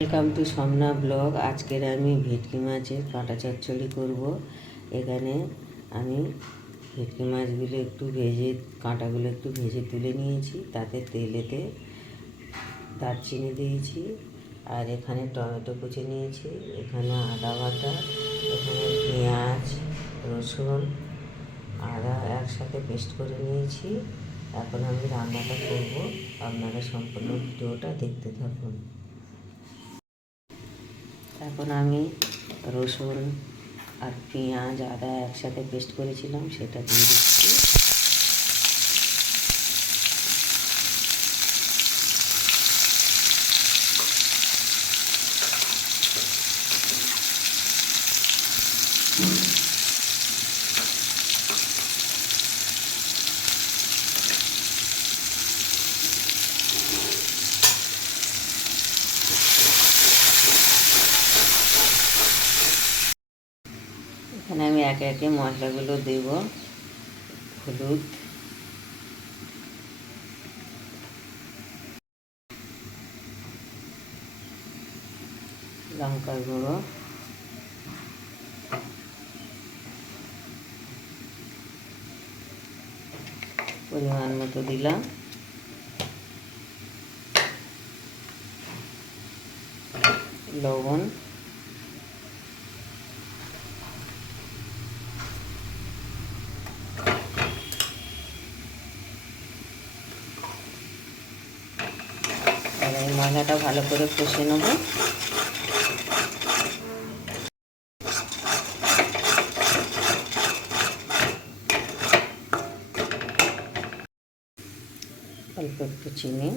Welcome to সমনা blog আজকের আমি ভেটকি মাছের কাঁটা চচ্চড়ি করব। এখানে আমি ভেটকি মাছগুলো একটু ভেজে, কাঁটাগুলো একটু ভেজে তুলে নিয়েছি। তাতে তেলেতে দারচিনি দিয়েছি। আর এখানে টমেটো কুচি নিয়েছি। এখানে আদা বাটা, এখানে পেঁয়াজ, রসুন, আদা একসাথে পেস্ট করে নিয়েছি। এখন আমি রান্নাটা করব। আপনারা সম্পূর্ণ ভিডিওটা দেখতে থাকুন। এখন আমি রসুন আর পেঁয়াজ আদা একসাথে পেস্ট করেছিলাম সেটা দিয়ে দিচ্ছি। Thank আমি একে একে মশলাগুলো দেব হলুদ। লঙ্কার গুঁড়ো। পরিমাণ মতো দিলাম। লবণ আর এই মশলাটা ভালো করে কষে নেব। অল্প একটু চিনি।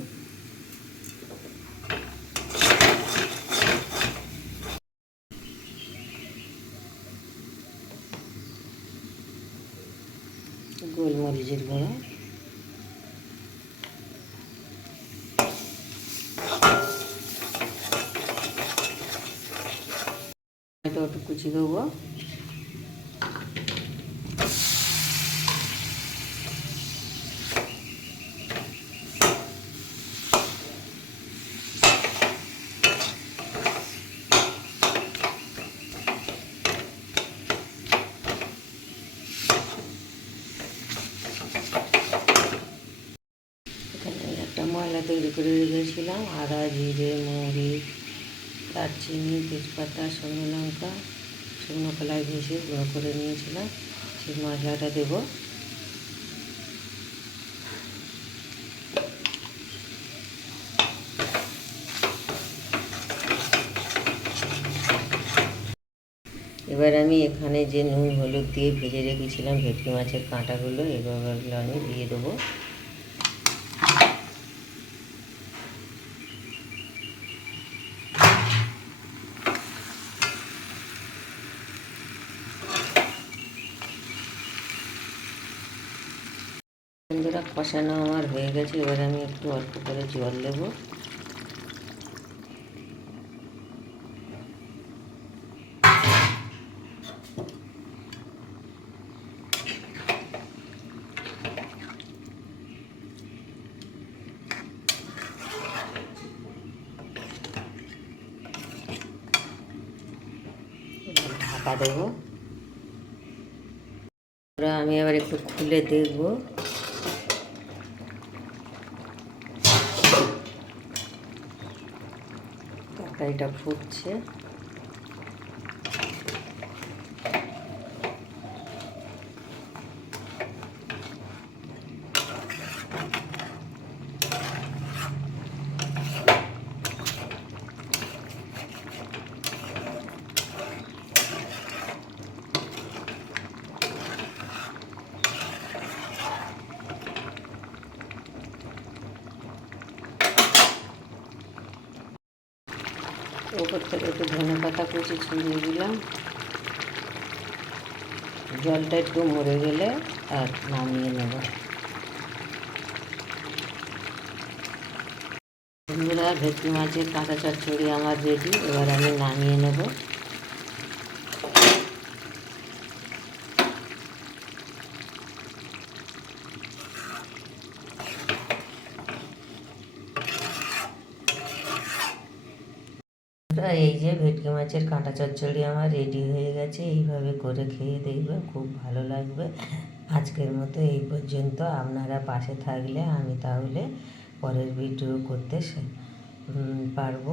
গোলমরিচের গুঁড়ো। এখানে একটা ময়লা তৈরি করে রেখেছিলাম। আদা জিরে মৌরি দারচিনি তেজপাতা শুকনো লঙ্কা। শুকনো কলাই ভেজে গুঁড়ো করে নিয়েছিলাম, সেই মশলাটা দেবো। এবার আমি এখানে যে নুন, হলুদ দিয়ে ভেজে রেখেছিলাম ভেটকি মাছের কাঁটাগুলো, এগুলো আমি দিয়ে দেবো। বন্ধুরা কষানো আমার হয়ে গেছে, এবার আমি একটু অল্প করে জল দেবো। ঢাকা দেবো। আমি আবার একটু খুলে দেখব। তরকারিটা ফুটছে। ওপর থেকে একটু ধনে পাতা কুচি ছড়িয়ে দিলাম। জলটা একটু মরে গেলে আর নামিয়ে নেব। বন্ধুরা, ভেটকি মাছের কাঁচা চচ্চড়ি আমার রেডি এবার আমি নামিয়ে নেব। বন্ধুরা এই যে ভেটকি মাছের কাঁটা চচ্চড়ি আমার রেডি হয়ে গেছে, এইভাবে করে খেয়ে দেখবেন খুব ভালো লাগবে। আজকের মতো এই পর্যন্ত। আপনারা পাশে থাকলে আমি তাহলে পরের ভিডিও করতে পারব।